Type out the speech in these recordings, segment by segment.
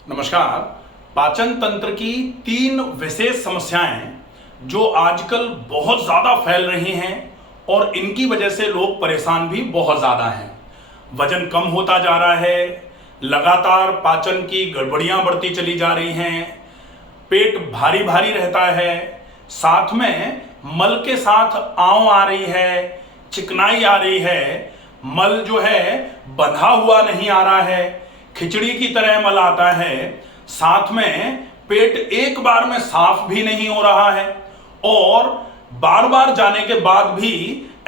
नमस्कार। पाचन तंत्र की तीन विशेष समस्याएं जो आजकल बहुत ज़्यादा फैल रही हैं और इनकी वजह से लोग परेशान भी बहुत ज़्यादा हैं। वजन कम होता जा रहा है, लगातार पाचन की गड़बड़ियां बढ़ती चली जा रही हैं, पेट भारी भारी रहता है, साथ में मल के साथ आंव आ रही है, चिकनाई आ रही है, मल जो है बंधा हुआ नहीं आ रहा है, खिचड़ी की तरह मल आता है, साथ में पेट एक बार में साफ भी नहीं हो रहा है और बार बार जाने के बाद भी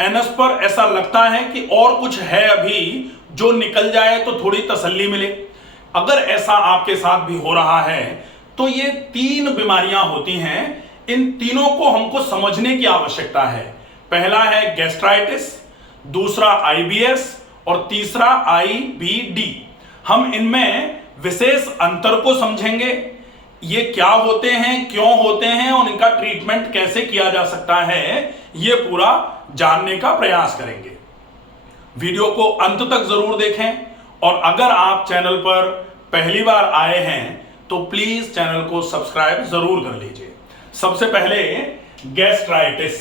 एनस पर ऐसा लगता है कि और कुछ है अभी जो निकल जाए तो थोड़ी तसल्ली मिले। अगर ऐसा आपके साथ भी हो रहा है तो ये तीन बीमारियां होती हैं। इन तीनों को हमको समझने की आवश्यकता है। पहला है गैस्ट्राइटिस, दूसरा आईबीएस और तीसरा आईबीडी। हम इनमें विशेष अंतर को समझेंगे, ये क्या होते हैं, क्यों होते हैं और इनका ट्रीटमेंट कैसे किया जा सकता है, ये पूरा जानने का प्रयास करेंगे। वीडियो को अंत तक जरूर देखें और अगर आप चैनल पर पहली बार आए हैं तो प्लीज चैनल को सब्सक्राइब जरूर कर लीजिए। सबसे पहले गैस्ट्राइटिस,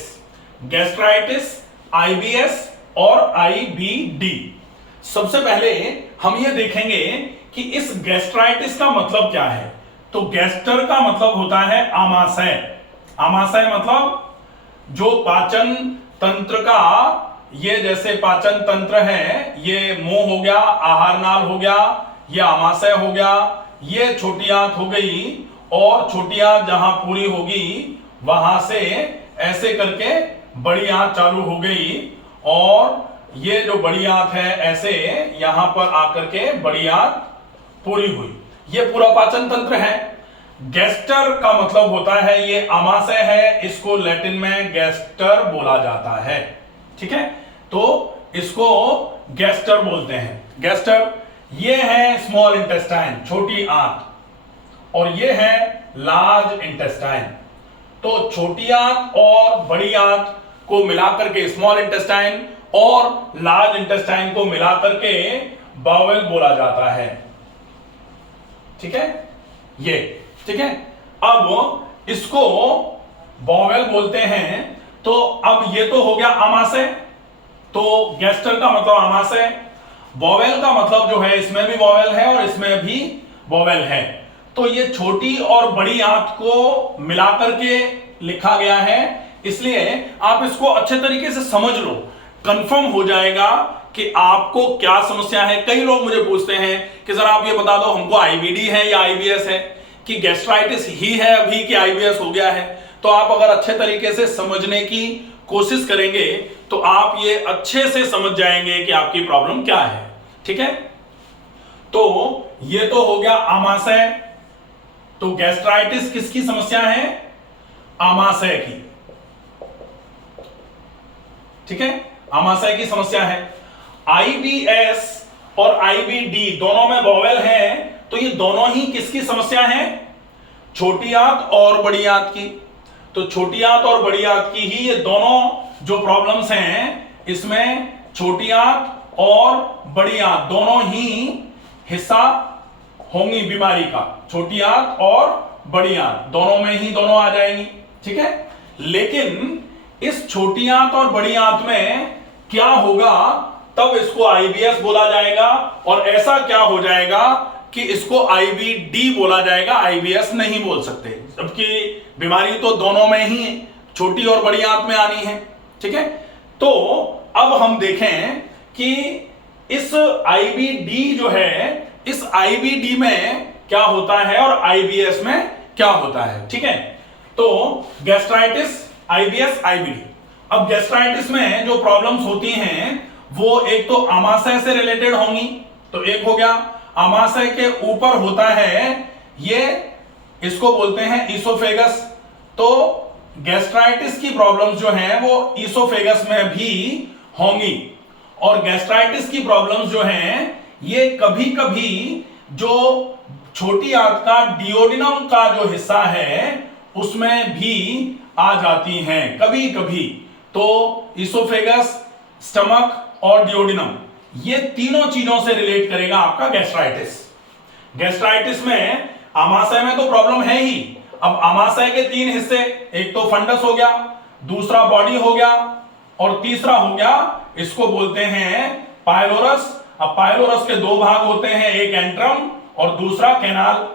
आईबीएस और आईबीडी। सबसे पहले हम ये देखेंगे कि इस गैस्ट्राइटिस का मतलब क्या है। तो गैस्टर का मतलब होता है आमाशय। आमाशय मतलब जो पाचन तंत्र का, ये जैसे पाचन तंत्र है, ये मुंह हो गया, आहार नाल हो गया, ये आमाशय हो गया, ये छोटी आंत हो गई और छोटी आंत जहां पूरी होगी वहां से ऐसे करके बड़ी आंत चालू हो गई और ये जो बड़ी आंत है ऐसे यहां पर आकर के बड़ी आंत पूरी हुई। ये पूरा पाचन तंत्र है। गैस्टर का मतलब होता है ये आमाशय है, इसको लैटिन में गैस्टर बोला जाता है। ठीक है, तो इसको गैस्टर बोलते हैं। गैस्टर ये है स्मॉल इंटेस्टाइन, छोटी आंत, और ये है लार्ज इंटेस्टाइन। तो छोटी आंत और बड़ी आंत को मिलाकर के स्मॉल इंटेस्टाइन और लार्ज इंटेस्टाइन को मिलाकर के बावेल बोला जाता है। ठीक है, ये ठीक है। अब इसको बावेल बोलते हैं। तो अब ये तो हो गया आमाशय। तो गैस्टर का मतलब आमाशय, बावेल का मतलब जो है इसमें भी बावेल है और इसमें भी बावेल है। तो ये छोटी और बड़ी आंत को मिलाकर के लिखा गया है, इसलिए आप इसको अच्छे तरीके से समझ लो, कंफर्म हो जाएगा कि आपको क्या समस्या है। कई लोग मुझे पूछते हैं कि सर आप ये बता दो हमको आईबीडी है या आईबीएस है, कि गैस्ट्राइटिस ही है अभी कि आईबीएस हो गया है। तो आप अगर अच्छे तरीके से समझने की कोशिश करेंगे तो आप ये अच्छे से समझ जाएंगे कि आपकी प्रॉब्लम क्या है। ठीक है, तो ये तो हो गया आमाशय। तो गैस्ट्राइटिस किसकी समस्या है? आमाशय की। ठीक है, आमाशय की समस्या है। आईबीएस और आईबीडी दोनों में वोवेल है, तो ये दोनों ही किसकी समस्या है? छोटी आंत और बड़ी आंत की। तो छोटी आंत और बड़ी आंत की ही ये दोनों जो प्रॉब्लम्स हैं, इसमें छोटी आंत और बड़ी आंत दोनों ही हिस्सा होंगी बीमारी का। छोटी आंत और बड़ी आंत दोनों में ही दोनों आ जाएंगी। ठीक है, लेकिन इस छोटी आंत और बड़ी आंत में क्या होगा, तब इसको आईबीएस बोला जाएगा और ऐसा क्या हो जाएगा कि इसको आईबीडी बोला जाएगा, आईबीएस नहीं बोल सकते, जबकि बीमारी तो दोनों में ही छोटी और बड़ी आंत में आनी है। ठीक है, तो अब हम देखें कि इस आईबीडी जो है, इस आईबीडी में क्या होता है और आईबीएस में क्या होता है। ठीक है, तो गैस्ट्राइटिस, आईबीएस, आईबीडी। अब गैस्ट्राइटिस में जो प्रॉब्लम्स होती हैं वो एक तो आमाशय से रिलेटेड होंगी। तो एक हो गया आमाशय के ऊपर होता है, ये इसको बोलते हैं ईसोफेगस। तो गैस्ट्राइटिस की प्रॉब्लम्स जो हैं वो ईसोफेगस में भी होंगी। और गैस्ट्राइटिस की प्रॉब्लम्स जो हैं ये कभी कभी जो छोटी आंत का डियोडिनम का जो हिस्सा है उसमें भी आ जाती हैं कभी कभी। तो ईसोफेगस, स्टमक और डियोडिनम, ये तीनों चीजों से रिलेट करेगा आपका गैस्ट्राइटिस। गैस्ट्राइटिस में आमाशय में तो प्रॉब्लम है ही। अब आमाशय के तीन हिस्से, एक तो फंडस हो गया, दूसरा बॉडी हो गया और तीसरा हो गया, इसको बोलते हैं पाइलोरस। अब पाइलोरस के दो भाग होते हैं, एक एंट्रम और दूसरा कैनाल।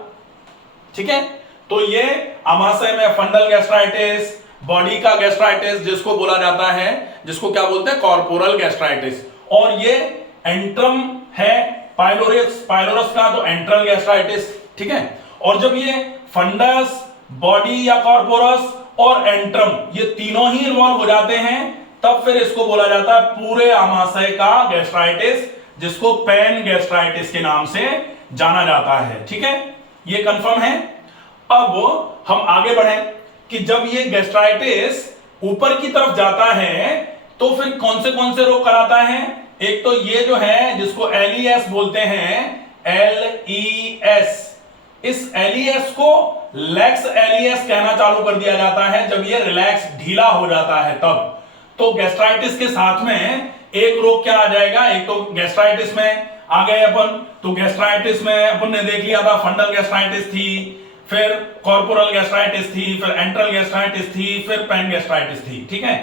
ठीक है, तो ये आमाशय में फंडल गैस्ट्राइटिस, बॉडी का गैस्ट्राइटिस जिसको बोला जाता है, जिसको क्या बोलते हैं, कॉर्पोरल गैस्ट्राइटिस। और ये एंट्रम है पाइलोरस का, तो एंट्रल गैस्ट्राइटिस। ठीक है, और जब ये फंडस, बॉडी या कॉर्पोरस और एंट्रम ये तीनों ही इन्वॉल्व हो जाते हैं, तब फिर इसको बोला जाता है पूरे आमाशय का गैस्ट्राइटिस, जिसको पैन गैस्ट्राइटिस के नाम से जाना जाता है। ठीक है, ये कंफर्म है। अब हम आगे बढ़ें कि जब ये गैस्ट्राइटिस ऊपर की तरफ जाता है तो फिर कौन से रोग कराता है। एक तो ये जो है जिसको एलईएस बोलते हैं, एलईएस, इस एलईएस को लैक्स एलईएस कहना चालू कर दिया जाता है जब ये रिलैक्स, ढीला हो जाता है तब। तो गैस्ट्राइटिस के साथ में एक रोग क्या आ जाएगा, एक तो गैस्ट्राइटिस में आ गए अपन, तो गैस्ट्राइटिस में अपन ने देख लिया था फंडल गैस्ट्राइटिस थी, फिर कॉर्पोरल गैस्ट्राइटिस थी, फिर एंट्रल गैस्ट्राइटिस थी, फिर पैन गैस्ट्राइटिस थी। ठीक है,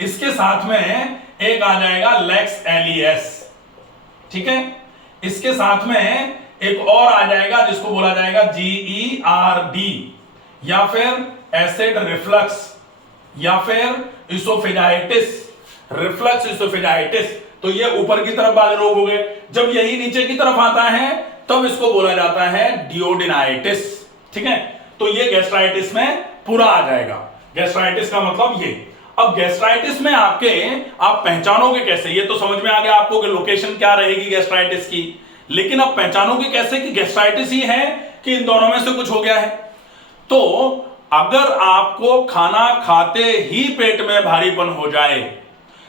इसके साथ में एक आ जाएगा लैक्स एलईएस। ठीक है, इसके साथ में एक और आ जाएगा जिसको बोला जाएगा जीईआरडी, या फिर एसिड रिफ्लक्स, या फिर इसोफेजाइटिस, रिफ्लक्स इसोफेजाइटिस। तो ये ऊपर की तरफ वाले रोग हो गए। जब यही नीचे की तरफ आता है तब इसको बोला जाता है डियोडिनाइटिस। ठीक है, तो ये गैस्ट्राइटिस में पूरा आ जाएगा। गैस्ट्राइटिस का मतलब ये। अब गैस्ट्राइटिस में आप पहचानोगे कैसे, ये तो समझ में आ गया आपको कि लोकेशन क्या रहेगी गैस्ट्राइटिस की, लेकिन अब पहचानोगे कैसे कि गैस्ट्राइटिस ही है कि इन दोनों में से कुछ हो गया है। तो अगर आपको खाना खाते ही पेट में भारीपन हो जाए,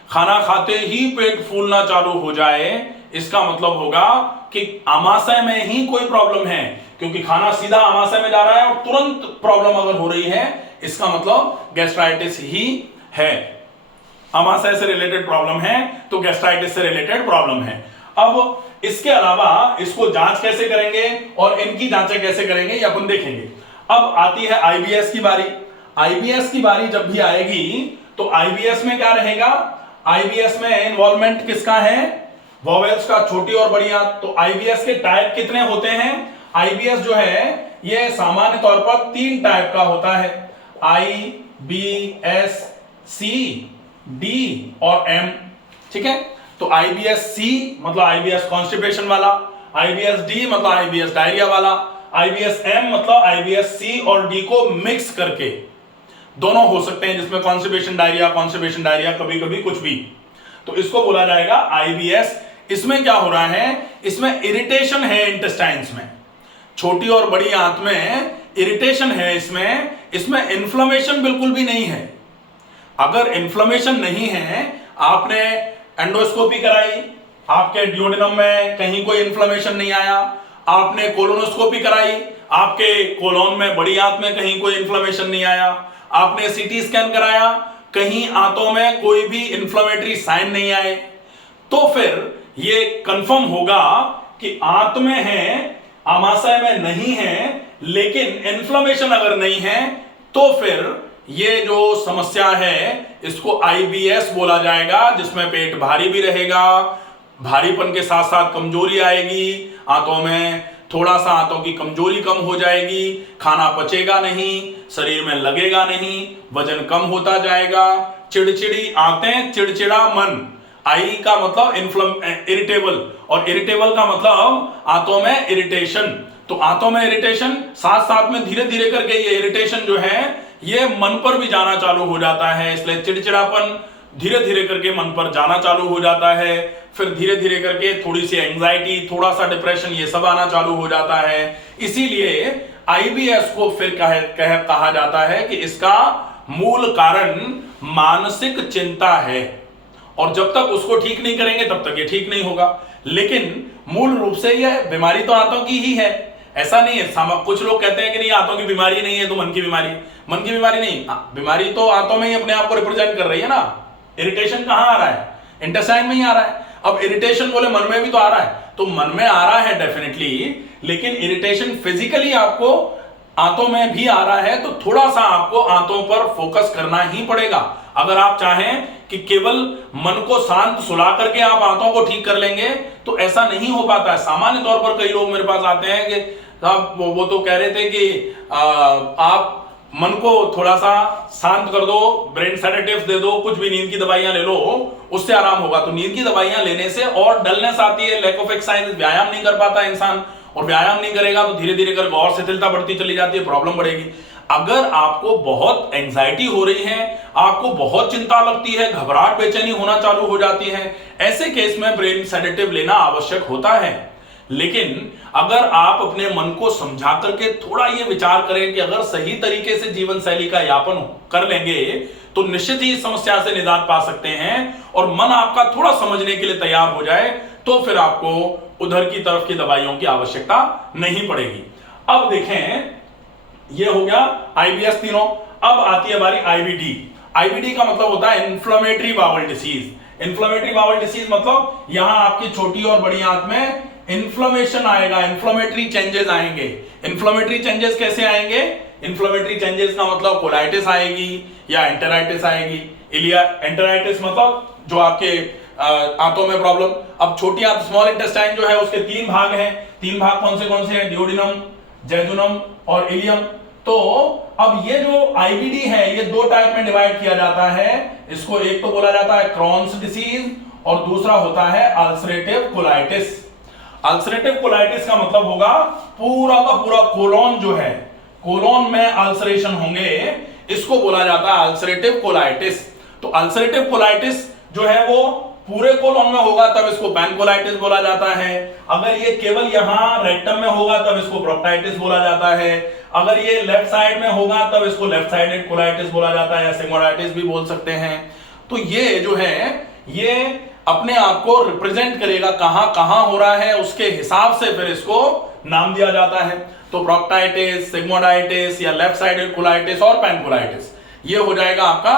खाना खाते ही पेट फूलना चालू हो जाए, इसका मतलब होगा कि आमाशय में ही कोई प्रॉब्लम है, क्योंकि खाना सीधा आमाशय में जा रहा है और तुरंत प्रॉब्लम अगर हो रही है, इसका मतलब गैस्ट्राइटिस ही है। आमाशय से रिलेटेड प्रॉब्लम है तो गैस्ट्राइटिस से रिलेटेड प्रॉब्लम है। अब इसके अलावा इसको जांच कैसे करेंगे और इनकी जांचें कैसे करेंगे ये अपन देखेंगे। अब आती है आईबीएस की बारी। आईबीएस की बारी जब भी आएगी तो आईबीएस में क्या रहेगा, आईबीएस में इन्वॉल्वमेंट किसका है, वोवेल्स का, छोटी और बड़ी आंत। तो आईबीएस के टाइप कितने होते हैं, आईबीएस जो है ये सामान्य तौर पर 3 टाइप का होता है, आईबीएस सी, डी और एम। ठीक है, तो आईबीएस सी मतलब आईबीएस कॉन्स्टिपेशन वाला, आईबीएस डी मतलब आईबीएस डायरिया वाला, आईबीएस एम मतलब आईबीएस सी और डी को मिक्स करके दोनों हो सकते हैं, जिसमें कॉन्स्टिपेशन डायरिया, कभी कभी कुछ भी। तो इसको बोला जाएगा आईबीएस। इसमें क्या हो रहा है, इसमें इरिटेशन है इंटेस्टाइन्स में, छोटी और बड़ी आंत में इरिटेशन है। इसमें इन्फ्लेमेशन बिल्कुल भी नहीं है। अगर इन्फ्लेमेशन नहीं है, आपने एंडोस्कोपी कराई, आपके डियोडिनम में कहीं कोई इन्फ्लेमेशन नहीं आया, आपने कोलोनोस्कोपी कराई, आपके कोलोन में, बड़ी आंत में कहीं कोई इन्फ्लेमेशन नहीं आया, आपने सीटी स्कैन कराया, कहीं आंतों में कोई भी इन्फ्लेमेटरी साइन नहीं आए, तो फिर ये कंफर्म होगा कि आंत में है, आमाशय में नहीं है। लेकिन इन्फ्लेमेशन अगर नहीं है तो फिर ये जो समस्या है इसको आईबीएस बोला जाएगा, जिसमें पेट भारी भी रहेगा, भारीपन के साथ साथ कमजोरी आएगी, आंतों में थोड़ा सा आंतों की कमजोरी कम हो जाएगी, खाना पचेगा नहीं, शरीर में लगेगा नहीं, वजन कम होता जाएगा, चिड़चिड़ी आंतें, चिड़चिड़ा मन। आई का मतलब इरिटेबल, और इरिटेबल का मतलब आंतों में इरिटेशन। तो आंतों में इरिटेशन, साथ साथ में धीरे धीरे करके ये इरिटेशन जो है ये मन पर भी जाना चालू हो जाता है, इसलिए चिड़चिड़ापन धीरे धीरे करके मन पर जाना चालू हो जाता है। फिर धीरे धीरे करके थोड़ी सी एंजाइटी, थोड़ा सा डिप्रेशन, ये सब आना चालू हो जाता है। इसीलिए आईबीएस को फिर कहा जाता है कि इसका मूल कारण मानसिक चिंता है, और जब तक उसको ठीक नहीं करेंगे तब तक ये ठीक नहीं होगा। लेकिन मूल रूप से यह बीमारी तो आंतों की ही है, ऐसा नहीं है। कुछ लोग कहते हैं कि नहीं आंतों की बीमारी नहीं है तो मन की बीमारी, मन की बीमारी नहीं, बीमारी तो आंतों में ही अपने आप को रिप्रेजेंट कर रही है ना। इरिटेशन कहां आ रहा है, इंटेस्टाइन में ही आ रहा है। अब इरिटेशन बोले मन में भी तो आ रहा है, तो मन में आ रहा है डेफिनेटली, लेकिन इरिटेशन फिजिकली आपको आंतों में भी आ रहा है, तो थोड़ा सा आपको आंतों पर फोकस करना ही पड़ेगा। अगर आप चाहें कि केवल मन को शांत सुला करके आप आंतों को ठीक कर लेंगे तो ऐसा नहीं हो पाता है। सामान्य तौर पर कई लोग मेरे पास आते हैं कि साहब वो तो कह रहे थे कि आप मन को थोड़ा सा शांत कर दो, ब्रेन सेडेटिव्स दे दो, कुछ भी नींद की दवाइयां ले लो, उससे आराम होगा। तो नींद की दवाइयां लेने से और डलनेस आती है, लैक ऑफ एक्सरसाइज, व्यायाम नहीं कर पाता इंसान, और व्यायाम नहीं करेगा तो धीरे धीरे करके और शिथिलता बढ़ती चली जाती है, प्रॉब्लम बढ़ेगी। अगर आपको बहुत एंजाइटी हो रही है, आपको बहुत चिंता लगती है, घबराहट बेचैनी होना चालू हो जाती है, ऐसे केस में ब्रेन सेडेटिव लेना आवश्यक होता है। लेकिन अगर आप अपने मन को समझा करके थोड़ा ये विचार करें कि अगर सही तरीके से जीवन शैली का यापन कर लेंगे तो निश्चित ही इस समस्या से निजात पा सकते हैं, और मन आपका थोड़ा समझने के लिए तैयार हो जाए तो फिर आपको उधर की तरफ की दवाइयों की आवश्यकता नहीं पड़ेगी। अब देखें, ये हो गया आईबीएस तीनों। अब आती है बारी आईबीडी। आईबीडी का मतलब होता है inflammatory bowel disease. Inflammatory bowel disease मतलब यहां आपकी छोटी और बड़ी आंत में इन्फ्लेमेशन आएगा, इन्फ्लेमेटरी चेंजेस आएंगे। इन्फ्लेमेटरी चेंजेस कैसे आएंगे? इन्फ्लेमेटरी चेंजेस का मतलब कोलाइटिस आएगी या एंटेराइटिस आएगी। इलिया एंटेराइटिस मतलब जो आपके आंतों में प्रॉब्लम। अब छोटी आंत, स्मॉल इंटेस्टाइन जो है उसके तीन भाग हैं। तीन भाग कौन से हैं? डिओडिनम, जेजुनम और इलियम। तो अब ये जो आईबीडी है ये दो टाइप में डिवाइड किया जाता है। इसको एक तो बोला जाता है क्रॉन्स डिसीज और दूसरा होता है अल्सरेटिव कोलाइटिस। अल्सरेटिव कोलाइटिस का मतलब होगा पूरा का पूरा कोलोन जो है, कोलोन में अल्सरेशन होंगे, इसको बोला जाता है अल्सरेटिव कोलाइटिस। तो अल्सरेटिव कोलाइटिस जो है वो पूरे कोलोन में होगा तब इसको पैनकोलाइटिस बोला जाता है। अगर ये केवल यहां रेक्टम में होगा तब इसको प्रोक्टाइटिस बोला जाता है। अगर ये लेफ्ट साइड में होगा तब इसको लेफ्ट साइडेड कोलाइटिस बोला जाता है, या सिग्मोइडाइटिस भी बोल सकते हैं। तो ये जो है ये अपने आप को रिप्रेजेंट करेगा कहां कहां हो रहा है, उसके हिसाब से फिर इसको नाम दिया जाता है। तो प्रोक्टाइटिस, सिग्मोइडाइटिस या लेफ्ट साइडेड कोलाइटिस और पैनकोलाइटिस, ये हो जाएगा आपका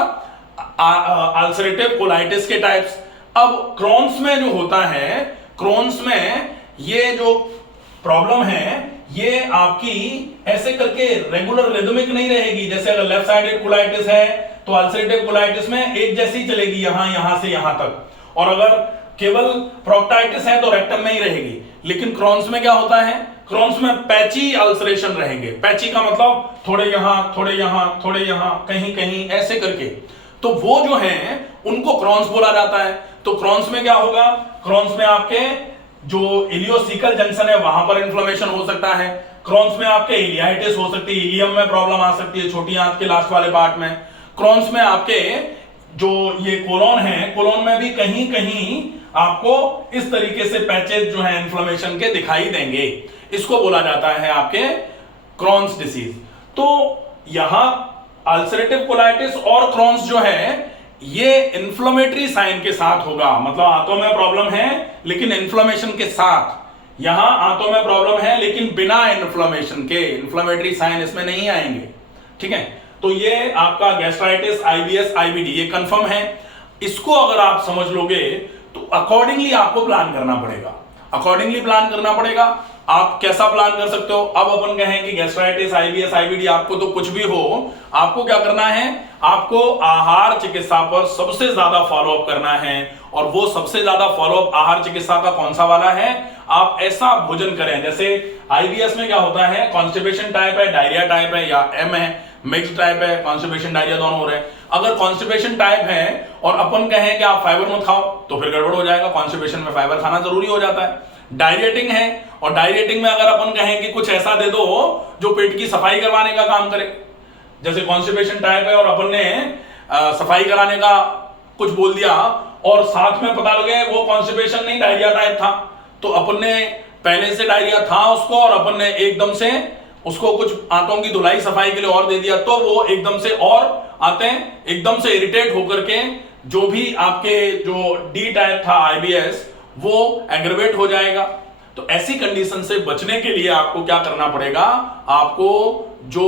अल्सरेटिव कोलाइटिस के टाइप्स। अब क्रॉन्स में जो होता है, क्रॉन्स में ये जो प्रॉब्लम है ये आपकी ऐसे करके रेगुलर रिदमिक नहीं रहेगी। जैसे अगर लेफ्ट साइडेड कोलाइटिस है तो अल्सरेटिव कोलाइटिस में एक जैसी चलेगी, यहां से यहां तक, और अगर केवल प्रोक्टाइटिस है तो रेक्टम में ही रहेगी। लेकिन क्रॉन्स में क्या होता है? क्रॉन्स में पैची अल्सरेशन रहेंगे। पैची का मतलब थोड़े यहां, थोड़े यहां, थोड़े यहां, कहीं कहीं ऐसे करके। तो वो जो है उनको क्रॉन्स बोला जाता है। तो क्रॉन्स में क्या होगा? क्रॉन्स में आपके जो इलियोसिकल जंक्शन है वहां पर इन्फ्लेमेशन हो सकता है। क्रॉन्स में आपके इलियाइटिस हो सकती है, इलियम में प्रॉब्लम आ सकती है, छोटी आंत के लास्ट वाले पार्ट में। क्रॉन्स में आपके जो ये कोलोन है, कोलोन में भी कहीं कहीं आपको इस तरीके से पैचेस जो है इन्फ्लेमेशन के दिखाई देंगे। इसको बोला जाता है आपके क्रॉन्स डिसीज। तो यहां अल्सरेटिव कोलाइटिस और क्रॉन्स जो है ये इन्फ्लेमेटरी साइन के साथ होगा, मतलब आंतों में प्रॉब्लम है लेकिन इन्फ्लेमेशन के साथ। यहां आंतों में प्रॉब्लम है लेकिन बिना इन्फ्लेमेशन के, इन्फ्लेमेटरी साइन इसमें नहीं आएंगे। ठीक है, तो ये आपका गैस्ट्राइटिस, आईबीएस, आईबीडी ये कंफर्म है। इसको अगर आप समझ लोगे तो अकॉर्डिंगली आपको प्लान करना पड़ेगा। अकॉर्डिंगली प्लान करना पड़ेगा। आप कैसा प्लान कर सकते हो? अब अपन कहें कि गैस्ट्राइटिस, आईबीएस, आईबीडी आपको तो कुछ भी हो, आपको क्या करना है? आपको आहार चिकित्सा पर सबसे ज्यादा फॉलोअप करना है। और वो सबसे ज्यादा फॉलोअप आहार चिकित्सा का कौन सा वाला है? आप ऐसा भोजन करें, जैसे आईबीएस में क्या होता है, कॉन्स्टिपेशन टाइप है, डायरिया टाइप है, या एम है, मिक्स टाइप है, कॉन्स्टिपेशन डायरिया दोनों हो रहे हैं। अगर कॉन्स्टिपेशन टाइप है और अपन कहें कि आप फाइबर मत खाओ तो फिर गड़बड़ हो जाएगा। कॉन्स्टिपेशन में फाइबर खाना जरूरी हो जाता है। डायरिएटिंग है और डायरिएटिंग में अगर अपन कहें कि कुछ ऐसा दे दो जो पेट की सफाई करवाने का काम करे, जैसे कॉन्स्टिपेशन टाइप है और अपन ने सफाई कराने का कुछ बोल दिया और साथ में पता लगे वो कॉन्स्टिपेशन नहीं डायरिया टाइप था, तो अपन ने पहले से डायरिया था उसको और अपन ने एकदम से उसको कुछ आंतों की धुलाई सफाई के लिए और दे दिया, तो वो एकदम से और आते हैं एकदम से इरिटेट होकर के जो भी आपके जो डी टाइप था आईबीएस वो एग्रवेट हो जाएगा। तो ऐसी कंडीशन से बचने के लिए आपको क्या करना पड़ेगा? आपको जो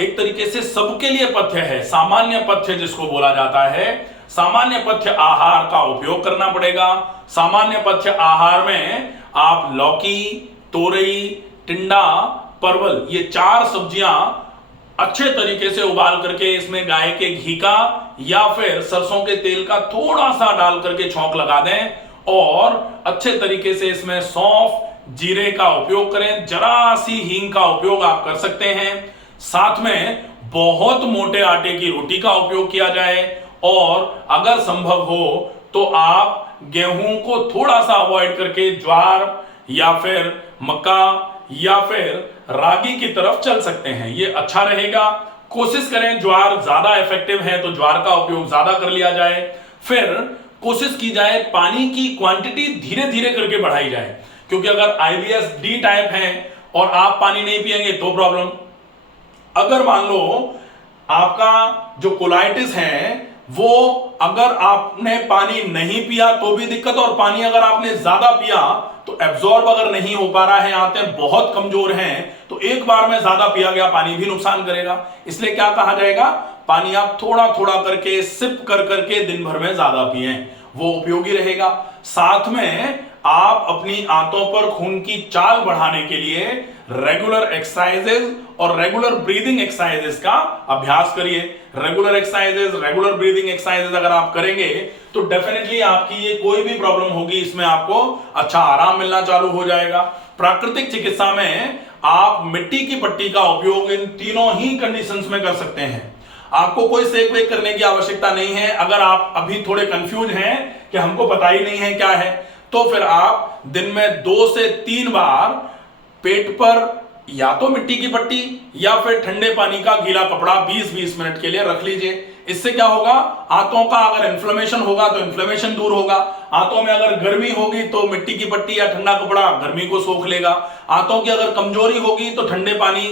एक तरीके से सबके लिए पथ्य है, सामान्य पथ्य जिसको बोला जाता है, सामान्य पथ्य आहार का उपयोग करना पड़ेगा। सामान्य पथ्य आहार में आप लौकी, तोरई, टिंडा, परवल, ये 4 सब्जियां अच्छे तरीके से उबाल करके इसमें गाय के घी का या फिर सरसों के तेल का थोड़ा सा डाल करके छौंक लगा दें और अच्छे तरीके से इसमें सौंफ, जीरे का उपयोग करें। जरा सी हींग का उपयोग आप कर सकते हैं। साथ में बहुत मोटे आटे की रोटी का उपयोग किया जाए और अगर संभव हो तो आप गेहूं को थोड़ा सा अवॉइड करके ज्वार या फिर मक्का या फिर रागी की तरफ चल सकते हैं, ये अच्छा रहेगा। कोशिश करें ज्वार ज्यादा इफेक्टिव है तो ज्वार का उपयोग ज्यादा कर लिया जाए। फिर कोशिश की जाए पानी की क्वांटिटी धीरे धीरे करके बढ़ाई जाए, क्योंकि अगर आईबीएस डी टाइप है और आप पानी नहीं पिएंगे तो प्रॉब्लम। अगर मान लो आपका जो कोलाइटिस है वो अगर आपने पानी नहीं पिया तो भी दिक्कत, और पानी अगर आपने ज्यादा पिया तो एब्जॉर्ब अगर नहीं हो पा रहा है, आंतें बहुत कमजोर हैं, तो एक बार में ज्यादा पिया गया पानी भी नुकसान करेगा। इसलिए क्या कहा जाएगा, पानी आप थोड़ा थोड़ा करके सिप कर करके दिन भर में ज्यादा पिए, वो उपयोगी रहेगा। साथ में आप अपनी आंतों पर खून की चाल बढ़ाने के लिए रेगुलर एक्सरसाइजेज और रेगुलर ब्रीदिंग एक्सरसाइजेज का अभ्यास करिए। Regular exercises, regular breathing exercises अगर आप करेंगे तो डेफिनेटली आपकी ये कोई भी प्रॉब्लम होगी इसमें आपको अच्छा आराम मिलना चालू हो जाएगा। प्राकृतिक चिकित्सा में आप मिट्टी की पट्टी का उपयोग इन तीनों ही कंडीशंस में कर सकते हैं। आपको कोई सेक वेक करने की आवश्यकता नहीं है। अगर आप अभी थोड़े कंफ्यूज हैं कि हमको पता ही नहीं है क्या है, तो फिर आप दिन में 2 से 3 बार पेट पर या तो मिट्टी की पट्टी या फिर ठंडे पानी का गीला कपड़ा 20-20 मिनट के लिए रख लीजिए। इससे क्या होगा, आंतों का अगर इन्फ्लेमेशन होगा तो इन्फ्लेमेशन दूर होगा। आंतों में अगर गर्मी होगी तो मिट्टी की पट्टी या ठंडा कपड़ा गर्मी को सोख लेगा। आंतों की अगर कमजोरी होगी तो ठंडे पानी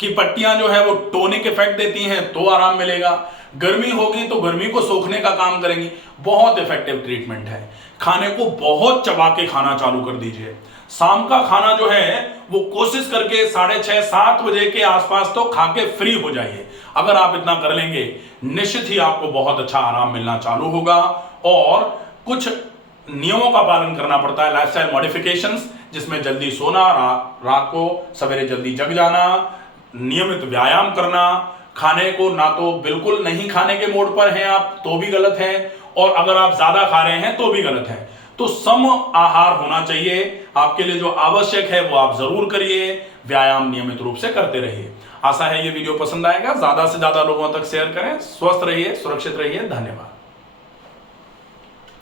की पट्टियां जो है वो टोनिक इफेक्ट देती हैं तो आराम मिलेगा। गर्मी होगी तो गर्मी को सोखने का काम करेंगी। बहुत इफेक्टिव ट्रीटमेंट है। खाने को बहुत चबा के खाना चालू कर दीजिए। शाम का खाना जो है वो कोशिश करके 6:30-7 बजे के आसपास तो खा के फ्री हो जाइए। अगर आप इतना कर लेंगे निश्चित ही आपको बहुत अच्छा आराम मिलना चालू होगा। और कुछ नियमों का पालन करना पड़ता है, लाइफस्टाइल मॉडिफिकेशंस, जिसमें जल्दी सोना, रात को सवेरे जल्दी जग जाना, नियमित व्यायाम करना, खाने को ना तो बिल्कुल नहीं खाने के मोड पर हैं आप तो भी गलत है, और अगर आप ज्यादा खा रहे हैं तो भी गलत है। तो सम आहार होना चाहिए। आपके लिए जो आवश्यक है वो आप जरूर करिए। व्यायाम नियमित रूप से करते रहिए। आशा है ये वीडियो पसंद आएगा। ज्यादा से ज्यादा लोगों तक शेयर करें। स्वस्थ रहिए, सुरक्षित रहिए। धन्यवाद।